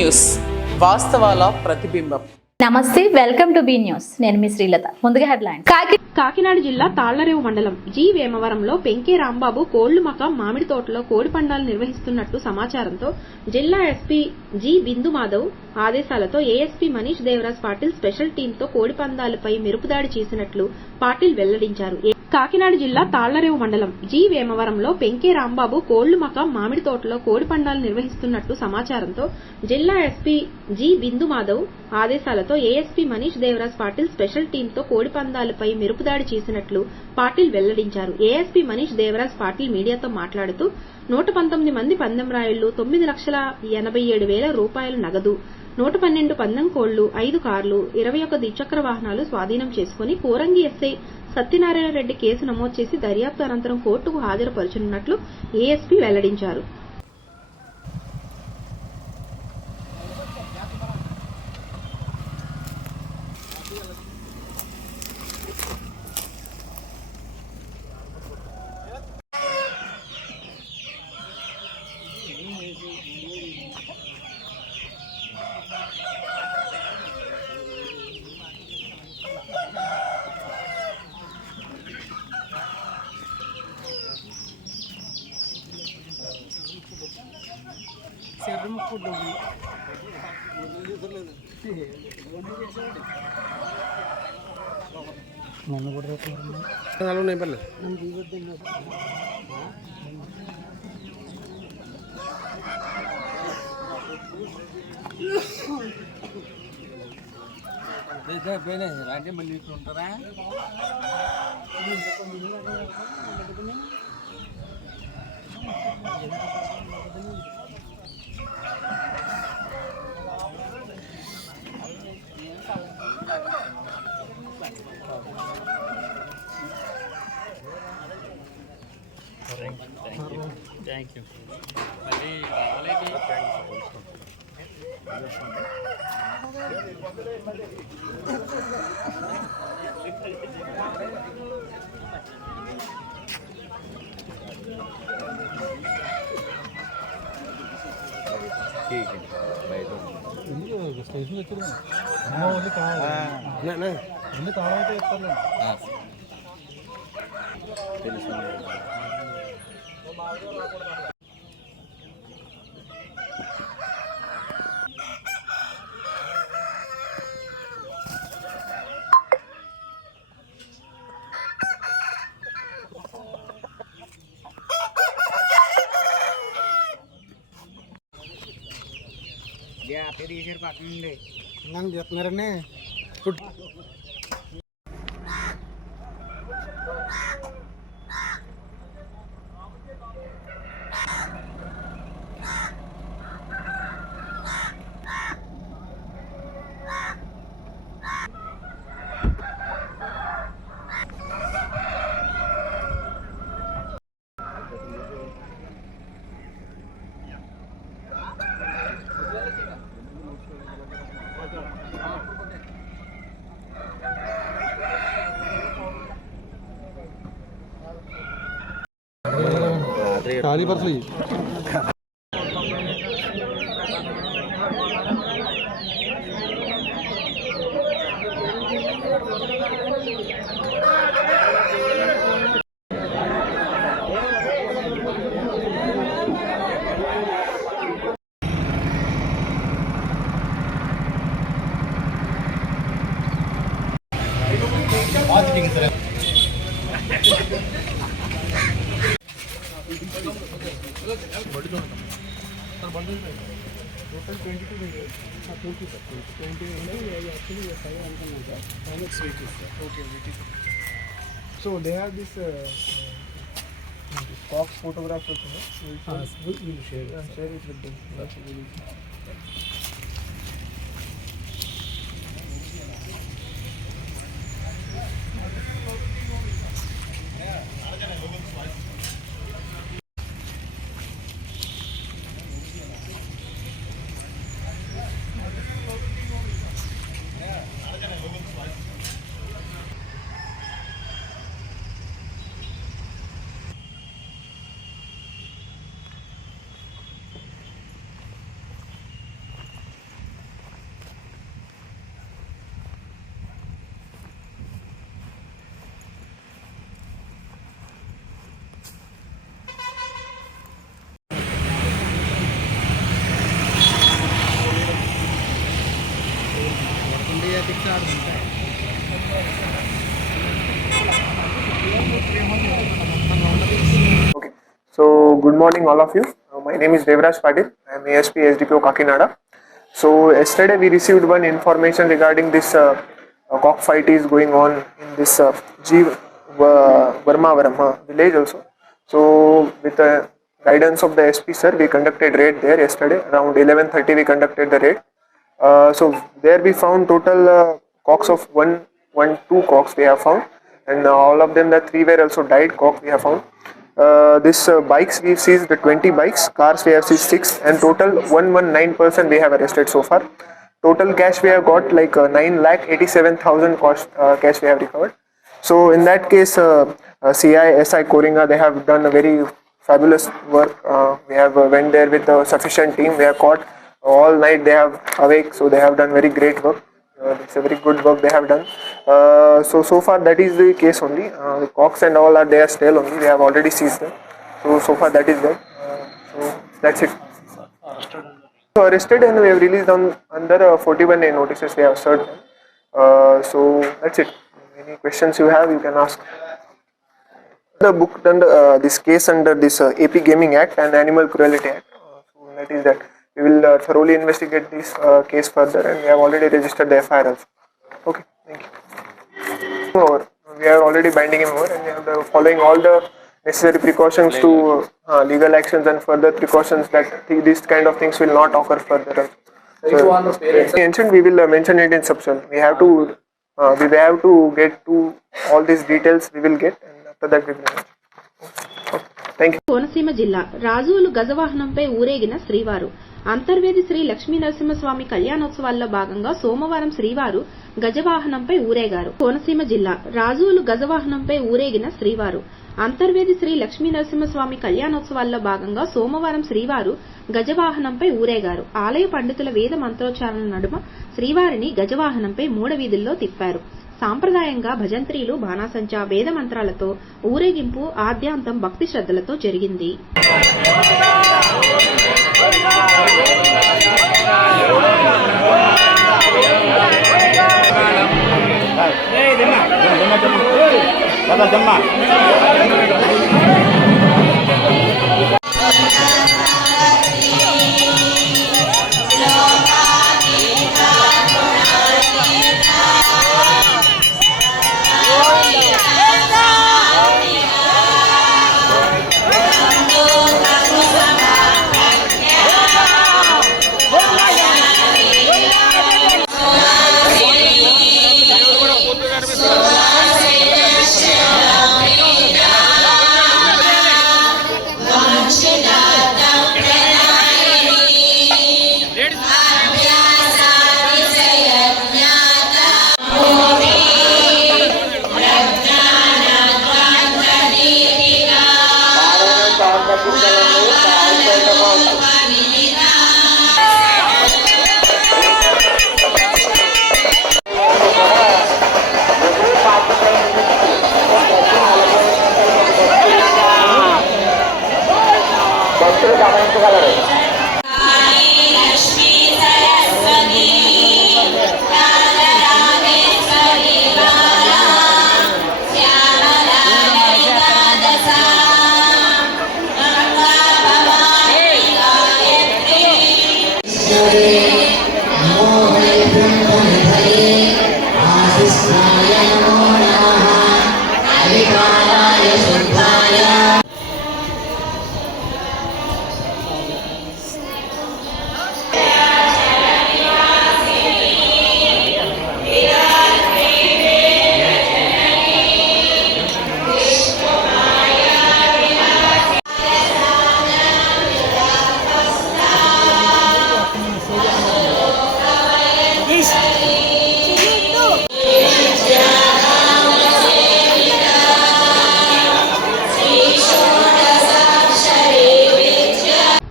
News, వాస్తవాల ప్రతిబింబం. నమస్తే, welcome to be news. నేను మీ శ్రీలత. ముందుగా హెడ్లైన్స్. కాకినాడ జిల్లా తాళ్లరేవు మండలం జి వేమవరంలో పెంకే రాంబాబు కోళ్లు మకాం మామిడి తోటలో కోడి పందాలు నిర్వహిస్తున్నట్టు సమాచారంతో జిల్లా ఎస్పీ జి బిందు మాధవ్ ఆదేశాలతో ఏఎస్పీ మనీష్ దేవరాజ్ పాటిల్ స్పెషల్ టీంతో కోడి పందాలపై మెరుపుదాడి చేసినట్లు పాటిల్ వెల్లడించారు. కాకినాడ జిల్లా తాళ్లరేవు మండలం జి వేమవరంలో పెంకే రాంబాబు కోళ్లు మకాం మామిడి తోటలో కోడి పందాలు నిర్వహిస్తున్నట్టు సమాచారంతో జిల్లా ఎస్పీ జి బిందు మాధవ్ ఆదేశాలతో ఏఎస్పీ మనీష్ దేవరాజ్ పాటిల్ స్పెషల్ టీంతో కోడి పందాలపై మెరుపుదాడి చేసినట్లు పాటిల్ వెల్లడించారు. ఏఎస్పీ మనీష్ దేవరాజ్ పాటిల్ మీడియాతో మాట్లాడుతూ 119 మంది పందెం రాయుళ్లు, 9,87,000 రూపాయల నగదు, 112 పందెం కోళ్లు, 5 కార్లు, 21 ద్విచక్ర వాహనాలు స్వాధీనం చేసుకుని కోరంగి ఎస్ఐ సత్యనారాయణ రెడ్డి కేసు నమోదు చేసి దర్యాప్తు అనంతరం కోర్టుకు హాజరుపరచనున్నట్లు ఏఎస్పీ వెల్లడించారు. నన్ను కూడా రాజే మళ్ళీ ఇక్కడ ఉంటారా? Thank you. మళ్ళీ స్టేషన్ వచ్చి కావాలి కావాలంటే చెప్తాను. తెలుసు. తీసారు పక్కన నుండి నన్ను చెప్తున్నారని खाली परसली total 22 videos. 20 sir. 20 actually we are answering sir. How much weight is sir? Okay, weight is. So they have this Cox photographs also. We'll share it. Share it with them. That's really. Okay. So good morning all of you. My name is Devraj Patil. I am ASP SDPO Kakinada. So yesterday we received one information regarding this cockfight is going on in this Varmavaram village also. So with the guidance of the SP sir, we conducted raid there yesterday around 11:30. We conducted the raid. So there we found total cocks of two cocks we have found, and all of them, the 3 were also died cock we have found. This bikes we have seized the 20 bikes, cars we have seized 6, and total 119 person we have arrested so far. Total cash we have got like 9,87,000 cash we have recovered. So in that case, CI, SI Koringa, they have done a very fabulous work. We have went there with a sufficient team. We have caught all night. They have awake, so they have done very great work. It's a very good work they have done. So far that is the case only. The cocks and all are there still only. We have already seized them. So far that is there. So that's it. So arrested and we have released on under 41A notices. We have served them. So that's it. Any questions you have, you can ask. The book under this case under this AP Gaming Act and Animal Cruelty Act. So that is that. We will thoroughly investigate this case further, and we have already registered the FIR also. Okay, thank you. Over. We are already binding him over, and we are following all the necessary precautions to legal actions and further precautions that these kind of things will not occur further. So, we will mention it in subsequent. We have to get to all these details. We will get, and after that we will mention. Thank you. Konaseema జిల్లా రాజులు గజవాహనంపై ఊరేగిన శ్రీవారు అంతర్వేది శ్రీ లక్ష్మీ నరసింహస్వామి కళ్యాణోత్సవాల్లో భాగంగా సోమవారం శ్రీవారు గజవాహనంపై ఊరేగారు. కోనసీమ జిల్లా రాజులు గజవాహనంపై ఊరేగిన శ్రీవారు అంతర్వేది శ్రీ లక్ష్మీ నరసింహస్వామి కళ్యాణోత్సవాల్లో భాగంగా సోమవారం శ్రీవారు గజవాహనంపై ఊరేగారు. ఆలయ పండితుల వేద మంత్రోచ్చారణ నడుమ శ్రీవారిని గజవాహనంపై మూడవీధుల్లో తిప్పారు. సాంప్రదాయంగా భజంత్రీలు, బాణాసంచా, వేద మంత్రాలతో ఊరేగింపు ఆద్యాంతం భక్తి శ్రద్ధలతో జరిగింది.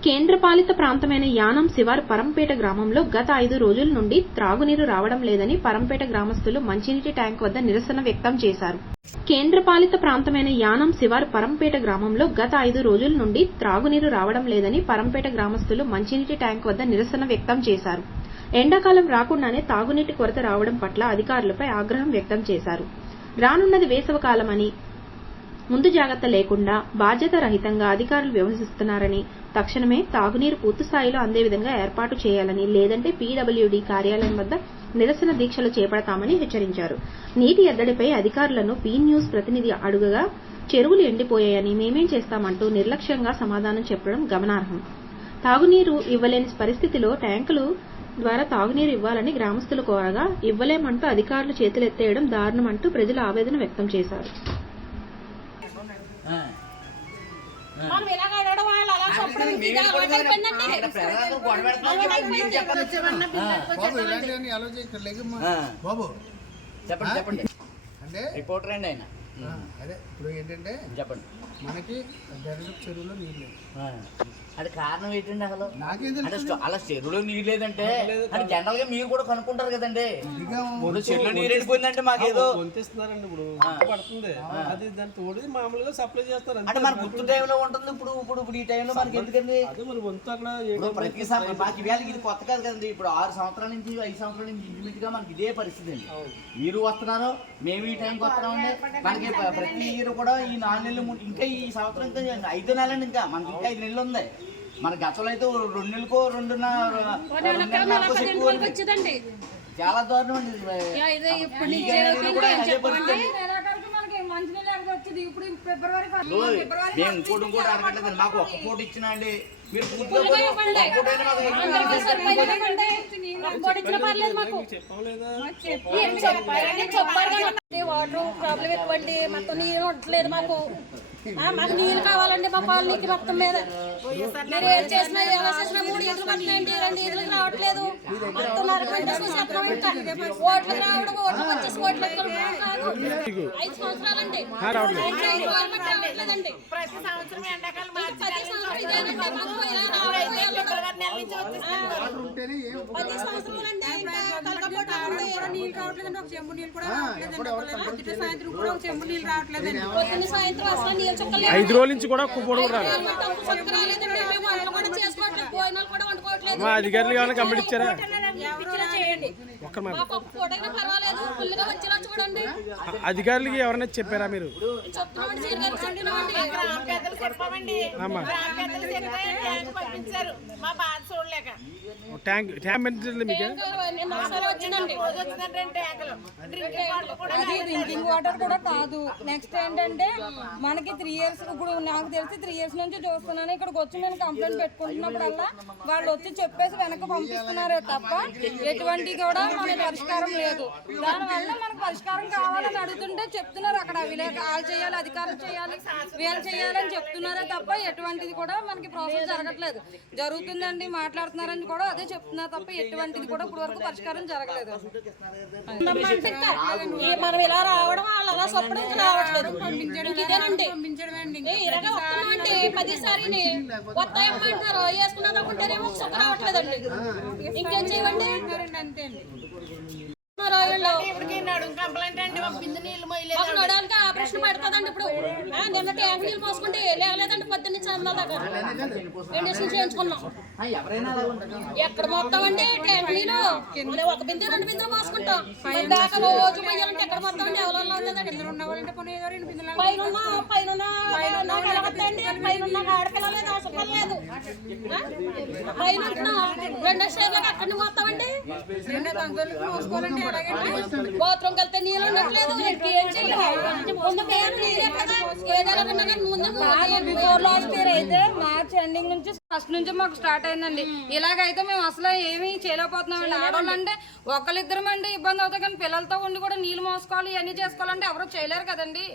కేంద్రపాలిత ప్రాంతమైన యానం శివారు పరంపేట గ్రామంలో గత 5 రోజుల నుండి త్రాగునీరు రావడం లేదని పరంపేట గ్రామస్తులు మంచినీటి ట్యాంక్ వద్ద నిరసన వ్యక్తం చేశారు. కేంద్రపాలిత ప్రాంతమైన యానం శివారు పరంపేట గ్రామంలో గత 5 రోజుల నుండి త్రాగునీరు రావడం లేదని పరంపేట గ్రామస్తులు మంచినీటి ట్యాంక్ వద్ద నిరసన వ్యక్తం చేశారు. ఎండాకాలం రాకుండానే తాగునీటి కొరత రావడం పట్ల అధికారులపై ఆగ్రహం వ్యక్తం చేశారు. రానున్నది వేసవికాలమని ముందు జాగ్రత్త లేకుండా బాధ్యత రహితంగా అధికారులు వ్యవహరిస్తున్నారని, తక్షణమే తాగునీరు పూర్తిస్థాయిలో అందే విధంగా ఏర్పాటు చేయాలని, లేదంటే పీడబ్ల్యూడీ కార్యాలయం వద్ద నిరసన దీక్షలు చేపడతామని హెచ్చరించారు. నీటి ఎద్దడిపై అధికారులను బీ న్యూస్ ప్రతినిధి అడుగగా చెరువులు ఎండిపోయాయని, మేమేం చేస్తామంటూ నిర్లక్ష్యంగా సమాధానం చెప్పడం గమనార్హం. తాగునీరు ఇవ్వలేని పరిస్థితిలో ట్యాంకులు ద్వారా తాగునీరు ఇవ్వాలని గ్రామస్తులు కోరగా ఇవ్వలేమంటూ అధికారులు చేతులెత్తేయడం దారుణమంటూ ప్రజలు ఆవేదన వ్యక్తం చేశారు. చెప్పండి అంటే రిపోర్టర్ అండి ఆయన. అదే ఇప్పుడు ఏంటంటే చెప్పండి. మనకి చెరువులో నీళ్ళు లేవు. అది కారణం ఏంటండి అసలు? నాకేం అంటే అలా చెరువులో నీరు లేదంటే అంటే జనరల్ గా మీరు కూడా కనుక్కుంటారు కదండి. ఇప్పుడు చెరువులో నీరు వెళ్ళిపోయిందంటే మాకేదో పొంతిస్తున్నారండి. ఇప్పుడు పడుతుంది అది దాని తోడు మామూలుగా సప్లై చేస్తారు అంటే మన గుర్తు టైంలో ఉంటుంది. ఇప్పుడు ఇప్పుడు ఇప్పుడు ఈ టైంలో మనకి ఎందుకండి? అదే మన వంతు అక్కడ ఇప్పుడు ప్రతిసారి మాకు ఇవాళ ఇది కొత్త కాదు కదండి. ఇప్పుడు 6 సంవత్సరాల నుంచి 5 సంవత్సరాల నుంచి ఇంటిమిట్ గా మనకి ఇదే పరిస్థితి అండి. మీరు వస్తున్నారు, మేము ఈ టైంకి వస్తున్నామండి. మనకి ప్రతి ఇయర్ కూడా ఈ 4 నెలలు ఇంకా ఈ సంవత్సరం ఇంకా 5 నెలలండి. ఇంకా మనకి ఇంకా 5 నెలలు ఉంది. మన గతంలో అయితే 2 నెలలకో 2.5 చాలా దారుణం అండి. మేము ఇంకోటి అడగట్లేదండి. మాకు ఒక్క ఫోటో ఇచ్చినా అండి మీరు వాటర్ ప్రాబ్లం ఎక్కువండి. మొత్తం నీళ్ళు ఉండట్లేదు మాకు. మాకు నీళ్ళు కావాలండి మా కాలనీకి మొత్తం మీద. మీరు ఏం చేసినా ఎలా చేసినా 3 ఈదులు పడుతున్నాయండి. 2 ఈదులకు రావట్లేదు. మొత్తం ఓట్లకు రావడం, ఓట్లకు వచ్చేసి ఓట్లు కాదు. 5 సంవత్సరాలండి రావట్లేదండి. ప్రతి సంవత్సరం ఎండాకాలం 10 సంవత్సరం ఇదేనండి. ప్రతి సంవత్సరం అండి నీళ్ళు రావట్లేదండి. ఒక చెంబు నీళ్ళు కూడా రావట్లేదండి. సాయంత్రం కూడా ఒక చెంబు నీళ్ళు రావట్లేదండి. పొద్దున్న సాయంత్రం అసలు నీళ్ళు చుక్కలు 5 రోజుల నుంచి కూడా మా అధికారులు ఏమైనా కంప్లీట్ ఇచ్చారా? అధికారులకి ఎవరైనా చెప్పారా మీరు? ట్యాంక్ పంపించండి మీకు. అది డ్రింకింగ్ వాటర్ కూడా కాదు. నెక్స్ట్ ఏంటంటే మనకి 3 ఇయర్స్ ఇప్పుడు నాకు తెలిసి 3 ఇయర్స్ నుంచి చూస్తున్నాను. ఇక్కడికి వచ్చి నేను కంప్లైంట్ పెట్టుకుంటున్నప్పుడల్లా వాళ్ళు వచ్చి చెప్పేసి వెనక పంపిస్తున్నారే తప్ప ఎటువంటి కూడా మన పరిష్కారం లేదు. దానివల్ల మనకు పరిష్కారం కావాలని అడుగుతుంటే చెప్తున్నారు అక్కడ వాళ్ళు చేయాలి, అధికారులు చేయాలి, వీళ్ళు చేయాలని చెప్తున్నారే తప్ప ఎటువంటిది కూడా మనకి ప్రాసెస్ జరగట్లేదు. జరుగుతుందండి మాట్లాడుతున్నారని కూడా అదే చెప్తున్నారు తప్ప ఎటువంటిది కూడా ఇప్పుడు వరకు పరిష్కారం జరగలేదు. మనం ఇలా రావడం వాళ్ళు అలా చెప్పడం రావట్లేదు. ఇదేనండి ఇలాగే వస్తున్నామండి. 10 సారి వస్తాయమ్మంటారు వేసుకున్నాం అనుకుంటారేమో సుఖ రావట్లేదండి. ఇంకేం చేయండి అంతే అండి. నడవడానికి ఆపరేషన్ పెడతాదండి. ఇప్పుడు నిన్న ట్యాంక్ నీళ్ళు పోసుకుంటే లేవలేదండి. పొద్దున్న చందాక ఇండక్షన్ చేయించుకున్నాం. ఎక్కడ మొత్తం అండి ట్యాంక్ నీళ్ళు 1 బిందె 2 బిందెలు పోసుకుంటాం. దాకా రోజు పోయాలంటే ఎక్కడ మొత్తం అండి ఎవరన్నా ఉంటుందండి. పైన ఆడపిల్లలేదు అవసరం లేదు. పైన 2 షేర్లకు అక్కడిని మొత్తం అండి పోసుకోవాలంటే బాత్రూమ్ వెళ్తే నీళ్ళు ఉండట్లేదు. ఏం చేయాలి? అయితే మార్చ్ ఎండింగ్ నుంచి ఫస్ట్ నుంచి మాకు స్టార్ట్ అయిందండి. ఇలాగైతే మేము అసలు ఏమీ చేయలేకపోతున్నామండి. ఆడవాళ్ళు అంటే ఒకళ్ళిద్దరమండి ఇబ్బంది అవుతాయి, కానీ పిల్లలతో ఉండి కూడా నీళ్ళు మోసుకోవాలి ఇవన్నీ చేసుకోవాలంటే ఎవరు చేయలేరు కదండి.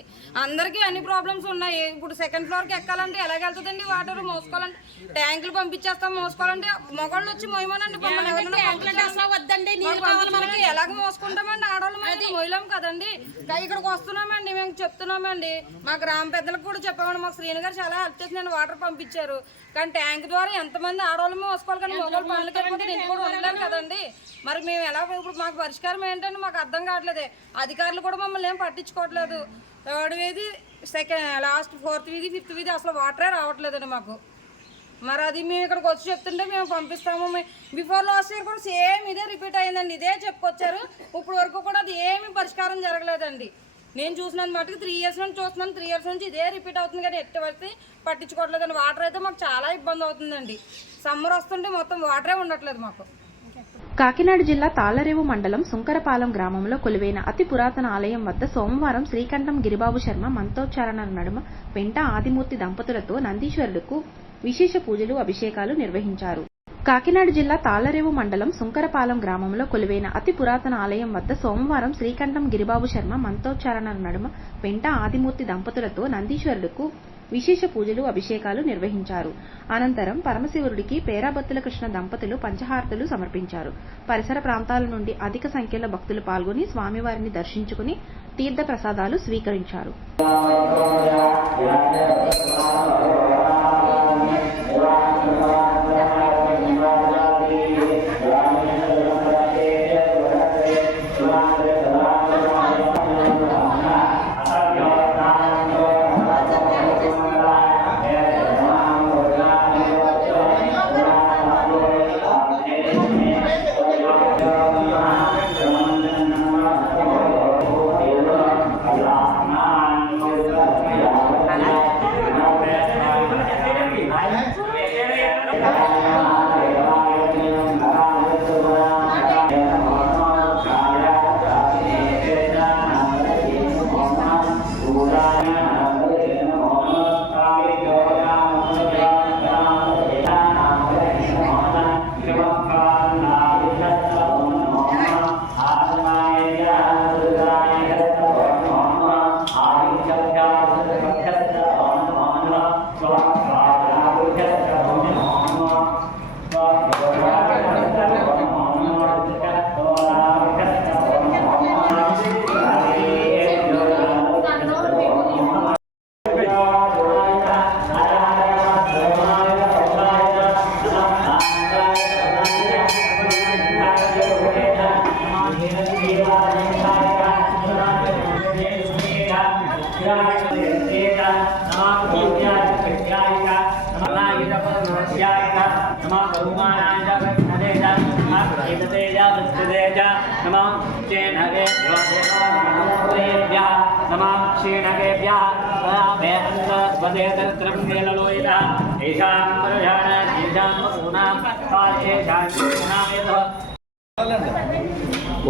అందరికీ అన్ని ప్రాబ్లమ్స్ ఉన్నాయి. ఇప్పుడు 2nd ఫ్లోర్కి ఎక్కాలంటే ఎలాగెళ్తుందండి? వాటర్ మోసుకోవాలంటే ట్యాంకులు పంపించేస్తాం. మోసుకోవాలంటే మొగళ్ళు వచ్చి మోయమనండి. వద్దండి నీళ్ళు కావాలి మనకి. ఎలాగ మోసుకుంటామండి ఆడవాళ్ళు? మనకి మోయలేం కదండి. ఇక్కడికి వస్తున్నామండి, మేము చెప్తున్నామండి. మా గ్రామ పెద్దలకు కూడా చెప్పామండి. మాకు శ్రీను గారు చాలా హెల్ప్ చేసి నేను వాటర్ పంపించారు. కానీ ట్యాంక్ ద్వారా ఎంతమంది ఆడవాళ్ళు మోసుకోవాలి, కానీ మొగలు పనులకి వెళ్ళిపోతే నేను కూడా ఉండలేను కదండి. మరి మేము ఎలా ఇప్పుడు మాకు పరిష్కారం ఏంటంటే మాకు అర్థం కావట్లేదు. అధికారులు కూడా మమ్మల్ని ఏం పట్టించుకోవట్లేదు. 3rd వీధి, లాస్ట్ 4th వీధి, 5th వీధి అసలు వాటరే రావట్లేదండి మాకు. మరి అది మేము ఇక్కడికి వచ్చి చెప్తుంటే మేము పంపిస్తాము. బిఫోర్ లాస్ట్ ఇయర్ కూడా సేమ్ ఇదే రిపీట్ అయిందండి, ఇదే చెప్పుకొచ్చారు. ఇప్పుడు వరకు కూడా అది ఏమీ పరిష్కారం జరగలేదండి. నేను చూసినంత మటుకు 3 years నుంచి చూస్తున్నాను, 3 years నుంచి ఇదే రిపీట్ అవుతుంది కానీ ఎట్టి పట్టించుకోవట్లేదండి. వాటర్ అయితే మాకు చాలా ఇబ్బంది అవుతుందండి. సమ్మర్ వస్తుంటే మొత్తం వాటరే ఉండట్లేదు మాకు. కాకినాడ జిల్లా తాళ్లరేవు మండలం సుంకరపాలెం గ్రామంలో కొలువైన అతి పురాతన ఆలయం వద్ద సోమవారం శ్రీకంఠం గిరిబాబు శర్మ మంత్రోచ్చారణల నడుమ పెంట ఆదిమూర్తి దంపతులతో నందీశ్వరుడుకు విశేష పూజలు అభిషేకాలు నిర్వహించారు. కాకినాడ జిల్లా తాళ్లరేవు మండలం సుంకరపాలెం గ్రామంలో కొలువైన అతి పురాతన ఆలయం వద్ద సోమవారం శ్రీకంఠం గిరిబాబు శర్మ మంత్రోచ్చారణల నడుమ పెంట ఆదిమూర్తి దంపతులతో నందీశ్వరుడుకు విశేష పూజలు అభిషేకాలు నిర్వహించారు. అనంతరం పరమశివుడికి పేరాబత్తుల కృష్ణ దంపతులు పంచహారతులు సమర్పించారు. పరిసర ప్రాంతాల నుండి అధిక సంఖ్యలో భక్తులు పాల్గొని స్వామివారిని దర్శించుకుని తీర్థ ప్రసాదాలు స్వీకరించారు.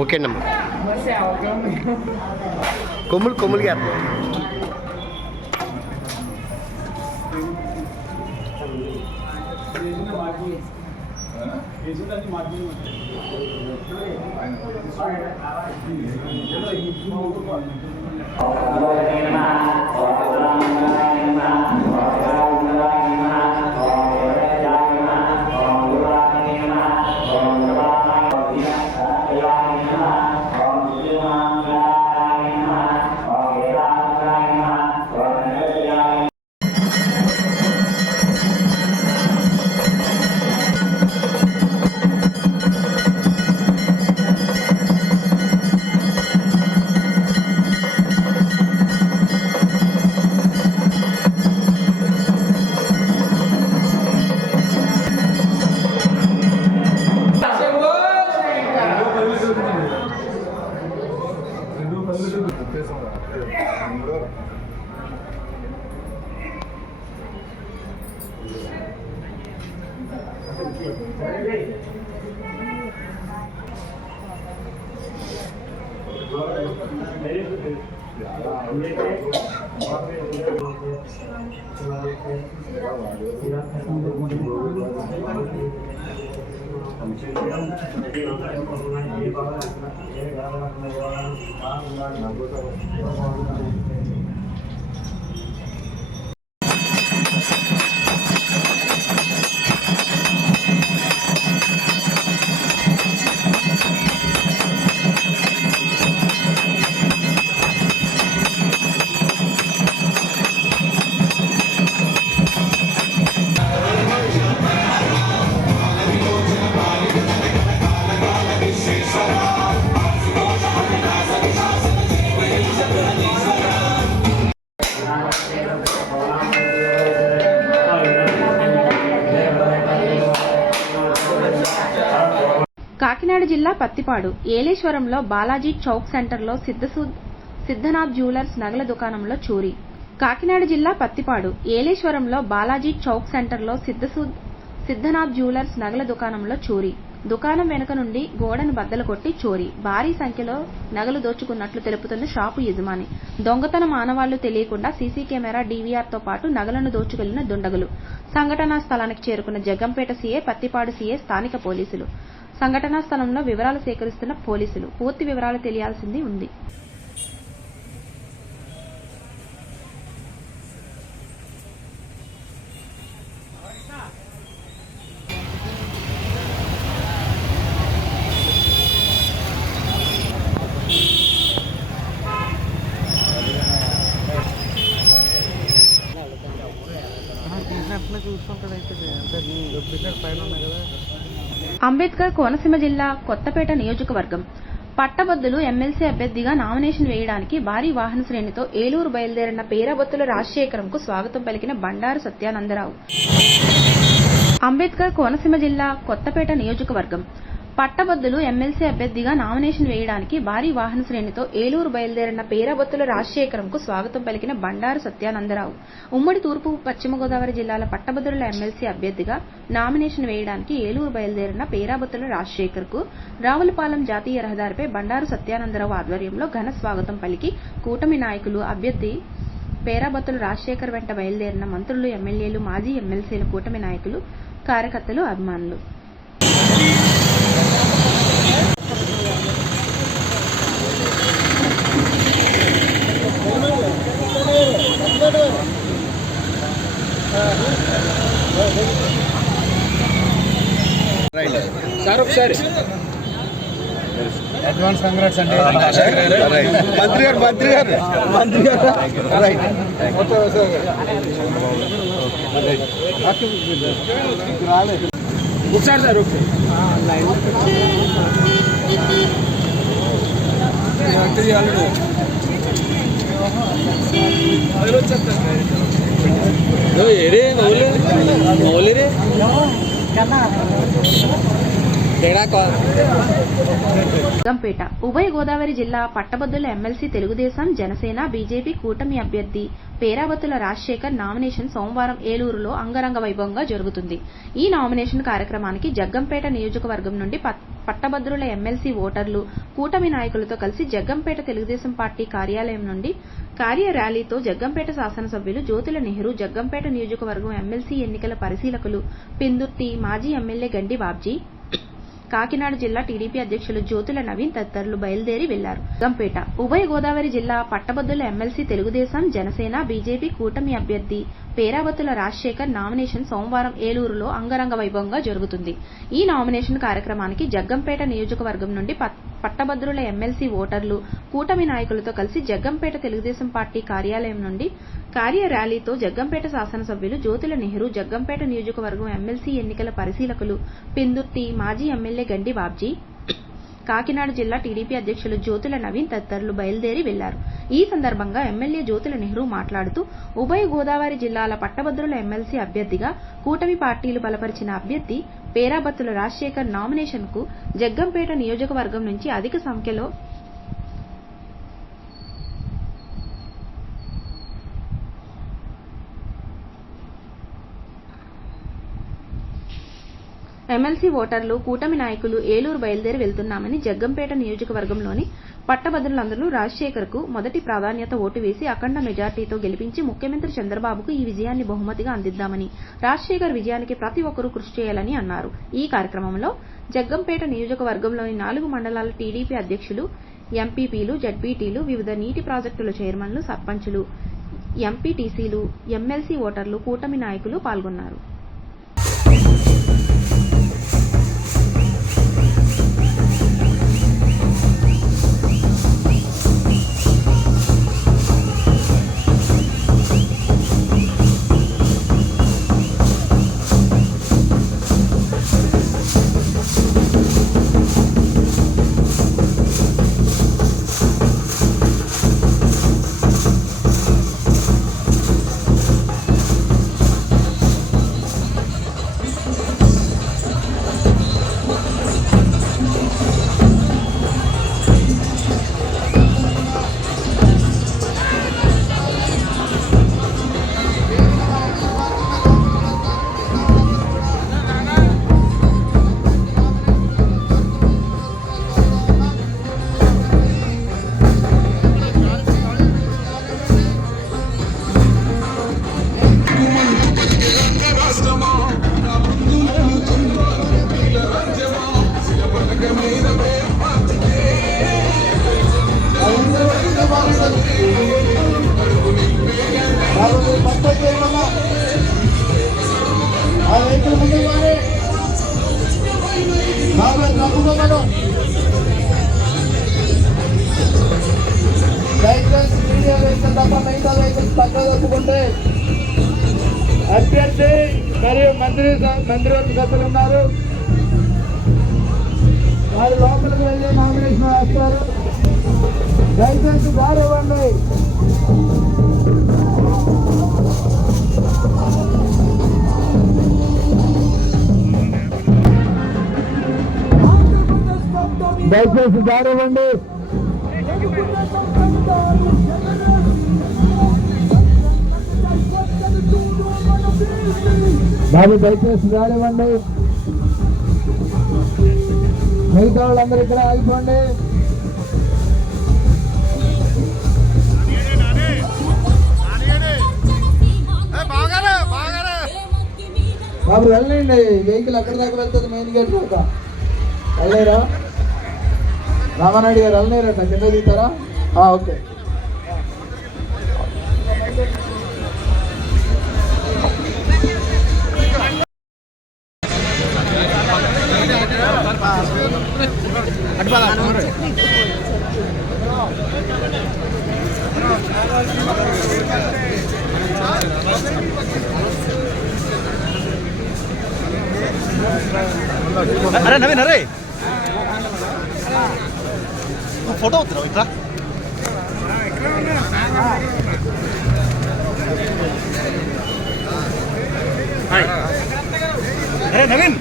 ఓకే అమ్మా, కొమ్ములుగా విశేష పత్తిపాడు ఏలేశ్వరంలో బాలాజీ చౌక్ సెంటర్లో సిద్ధనాథ్ జ్యువెలర్స్ నగల దుకాణంలో చోరీ. కాకినాడ జిల్లా పత్తిపాడు ఏలేశ్వరంలో బాలాజీ చౌక్ సెంటర్లో సిద్ధనాథ్ జ్యువెలర్స్ నగల దుకాణంలో చోరీ. దుకాణం వెనుక నుండి గోడను బద్దలు కొట్టి చోరీ. భారీ సంఖ్యలో నగలు దోచుకున్నట్లు తెలుపుతున్న షాపు యజమాని. దొంగతనం ఆనవాళ్లు తెలియకుండా సీసీ కెమెరా డీవీఆర్తో పాటు నగలను దోచుకెళ్లిన దుండగులు. సంఘటనా స్థలానికి చేరుకున్న జగ్గంపేట సీఐ, పత్తిపాడు సీఐ, స్థానిక పోలీసులు. సంఘటనా స్థలంలో వివరాలు సేకరిస్తున్న పోలీసులు. పూర్తి వివరాలు తెలియాల్సింది ఉంది. అంబేద్కర్ కోనసీమ జిల్లా కొత్తపేట నియోజకవర్గం. పట్టభద్రులు ఎమ్మెల్సీ అభ్యర్థిగా నామినేషన్ వేయడానికి భారీ వాహన శ్రేణితో ఏలూరు బయలుదేరిన పేరాబత్తుల రాజశేఖరంకు స్వాగతం పలికిన బండారు సత్యానందరావు. అంబేద్కర్ కోనసీమ జిల్లా కొత్తపేట నియోజకవర్గం. పట్టభద్రులు ఎమ్మెల్సీ అభ్యర్థిగా నామినేషన్ వేయడానికి భారీ వాహన శ్రేణితో ఏలూరు బయలుదేరిన పేరాబత్తుల రాజశేఖరంకు స్వాగతం పలికిన బండారు సత్యానందరావు. ఉమ్మడి తూర్పు పశ్చిమ గోదావరి జిల్లాల పట్టభద్రుల ఎమ్మెల్సీ అభ్యర్థిగా నామినేషన్ వేయడానికి ఏలూరు బయలుదేరిన పేరాబత్తుల రాజశేఖర్కు రావులపాలెం జాతీయ రహదారిపై బండారు సత్యానందరావు ఆధ్వర్యంలో ఘన స్వాగతం పలికి కూటమి నాయకులు, అభ్యర్థి పేరాబత్తుల రాజశేఖర్ వెంట బయలుదేరిన మంత్రులు, ఎమ్మెల్యేలు, మాజీ ఎమ్మెల్సీల, కూటమి నాయకులు, కార్యకర్తలు, అభిమానులు. సార్ ఒకసారి అడ్వాన్స్ కంగ్రాట్స్ అండి. మంత్రి గారు రైట్. ఒకసారి సార్ జగ్గంపేట ఉభయ గోదావరి జిల్లా పట్టభద్రుల ఎమ్మెల్సీ తెలుగుదేశం, జనసేన, బీజేపీ కూటమి అభ్యర్థి పేరాబత్తుల రాజశేఖర్ నామినేషన్ సోమవారం ఏలూరులో అంగరంగ వైభవంగా జరుగుతుంది. ఈ నామినేషన్ కార్యక్రమానికి జగ్గంపేట నియోజకవర్గం నుండి పట్టభద్రుల ఎమ్మెల్సీ ఓటర్లు, కూటమి నాయకులతో కలిసి జగ్గంపేట తెలుగుదేశం పార్టీ కార్యాలయం నుండి కార్య ర్యాలీతో జగ్గంపేట శాసనసభ్యులు జ్యోతుల నెహ్రూ, జగ్గంపేట నియోజకవర్గం ఎమ్మెల్సీ ఎన్నికల పరిశీలకులు పిందుర్తి, మాజీ ఎమ్మెల్యే గండి బాబ్జీ, కాకినాడ జిల్లా టీడీపీ అధ్యక్షులు జ్యోతుల నవీన్ తదితరులు బయలుదేరి వెళ్లారు. జగ్గంపేట ఉభయ గోదావరి జిల్లా పట్టభద్రుల ఎమ్మెల్సీ తెలుగుదేశం, జనసేన, బీజేపీ కూటమి అభ్యర్థి పేరాబత్తుల రాజశేఖర్ నామినేషన్ సోమవారం ఏలూరులో అంగరంగ వైభవంగా జరుగుతుంది. ఈ నామినేషన్ కార్యక్రమానికి జగ్గంపేట నియోజకవర్గం నుండి పట్టభద్రుల ఎమ్మెల్సీ ఓటర్లు, కూటమి నాయకులతో కలిసి జగ్గంపేట తెలుగుదేశం పార్టీ కార్యాలయం నుండి కార్య ర్యాలీతో జగ్గంపేట శాసనసభ్యులు జ్యోతుల నెహ్రూ, జగ్గంపేట నియోజకవర్గం ఎమ్మెల్సీ ఎన్నికల పరిశీలకులు పిందుర్తి, మాజీ ఎమ్మెల్యే గండి బాబ్జీ, కాకినాడ జిల్లా టీడీపీ అధ్యక్షులు జ్యోతుల నవీన్ తదితరులు బయలుదేరి వెళ్లారు. ఈ సందర్భంగా ఎమ్మెల్యే జ్యోతుల నెహ్రూ మాట్లాడుతూ ఉభయ గోదావరి జిల్లాల పట్టభద్రుల ఎమ్మెల్సీ అభ్యర్థిగా కూటమి పార్టీలు బలపరిచిన అభ్యర్థి పేరాబత్తుల రాజశేఖర్ నామినేషన్ కు జగ్గంపేట నియోజకవర్గం నుంచి అధిక సంఖ్యలో ఎమ్మెల్సీ ఓటర్లు, కూటమి నాయకులు ఏలూరు బయలుదేరి వెళ్తున్నామని, జగ్గంపేట నియోజకవర్గంలోని పట్టభద్రులందరూ రాజశేఖర్కు మొదటి ప్రాధాన్యత ఓటు వేసి అఖండ మెజార్టీతో గెలిపించి ముఖ్యమంత్రి చంద్రబాబుకు ఈ విజయాన్ని బహుమతిగా అందిద్దామని, రాజశేఖర్ విజయానికి ప్రతి ఒక్కరూ కృషి చేయాలని అన్నారు. ఈ కార్యక్రమంలో జగ్గంపేట నియోజకవర్గంలోని 4 మండలాల టీడీపీ అధ్యక్షులు, ఎంపీపీలు, జడ్పీటీలు, వివిధ నీటి ప్రాజెక్టుల చైర్మన్లు, సర్పంచులు, ఎంపీటీసీలు, ఎమ్మెల్సీ ఓటర్లు, కూటమి నాయకులు పాల్గొన్నారు. దయచేసి పక్కన తప్పుకుంటే అభ్యర్థి మరియు మంత్రివర్గ సభ్యులు ఉన్నారు, వారు లోపలికి వెళ్ళి నామినేషన్ వేస్తారు. దయచేసి దారి ఇవ్వండి. దయచేసి దారి ఇవ్వండి. బాబు దయచేసి దారి ఇవ్వండి. మిగతా వాళ్ళందరూ ఇక్కడ ఆగిపోండి. బాబు వెళ్ళండి, వెహికల్ అక్కడ దాకా వెళ్తుంది, మెయిన్ గేట్ దాకా. వెళ్ళలేరా రామానాయుడు గారు? వెళ్ళలేరట, కింద దిగుతారా? ఓకే. అరే నవీన్, అరే ఫోటో అవుతున్నావు ఇట్లా. అరే నవీన్,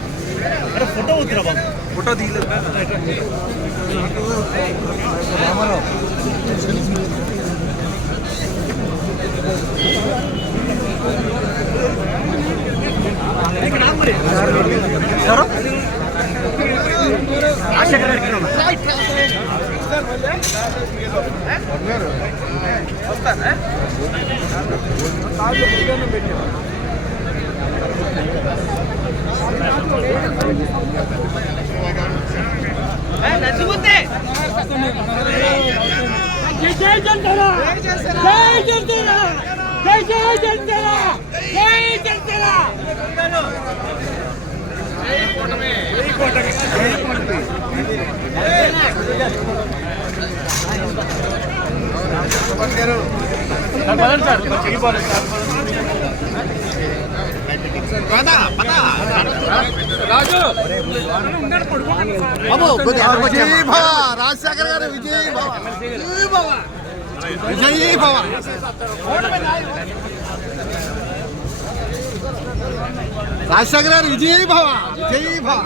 అరే ఫోటో అవుతున్నావు బాబు. ఫోటో తీయలేదు. రాజశేఖర్ గారు విజయ్ భవ, విజయ్ భవ. రాజశేఖర్ గారు విజయ్ భవ, విజయ్ భవ.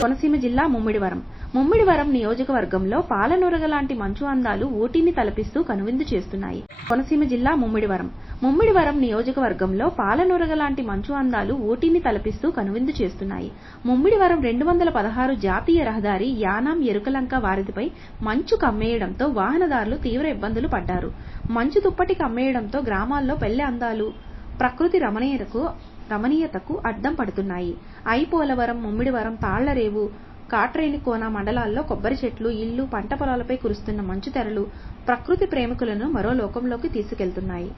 కోనసీమ జిల్లా ముమ్మిడివరం నియోజకవర్గంలో పాలనొరగ లాంటి మంచు అందాలు ఊటీని తలపిస్తూ కనువిందు చేస్తున్నాయి. కోనసీమ జిల్లా ముమ్మిడివరం నియోజకవర్గంలో పాలనొరగ లాంటి మంచు అందాలు ఊటీని తలపిస్తూ కనువిందు చేస్తున్నాయి. ముమ్మిడివరం 216 జాతీయ రహదారి యానాం ఎరుకలంక వారధిపై మంచు కమ్మేయడంతో వాహనదారులు తీవ్ర ఇబ్బందులు పడ్డారు. మంచు దుప్పటి కమ్మేయడంతో గ్రామాల్లో పల్లె అందాలు, ప్రకృతి రమణీయతకు అడ్డం పడుతున్నాయి. ఐపోలవరం, ముమ్మిడివరం, తాళ్లరేవు, కాట్రేనికోన మండలాల్లో కొబ్బరి చెట్లు, ఇళ్లు, పంట పొలాలపై కురుస్తున్న మంచు తెరలు ప్రకృతి ప్రేమికులను మరో లోకంలోకి తీసుకెళ్తున్నాయి.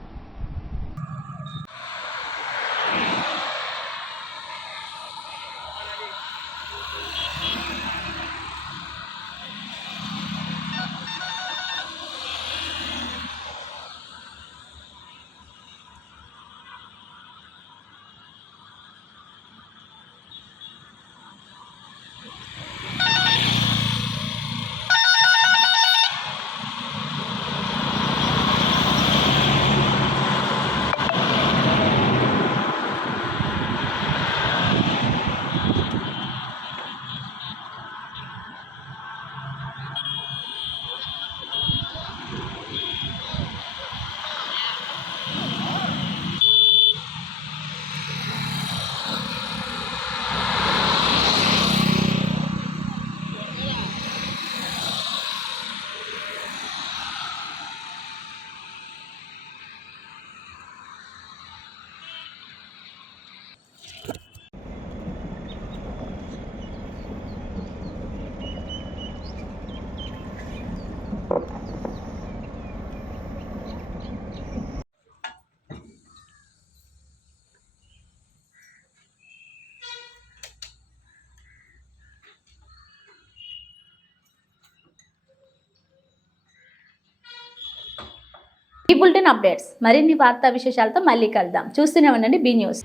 ఈ బులెటిన్ అప్డేట్స్ మరిన్ని వార్తా విశేషాలతో మళ్ళీ కలుద్దాం. చూస్తూనే ఉండండి బీ న్యూస్.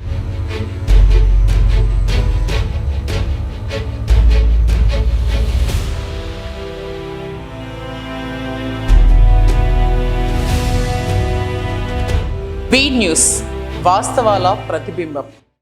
బీ న్యూస్, వాస్తవాల ప్రతిబింబం.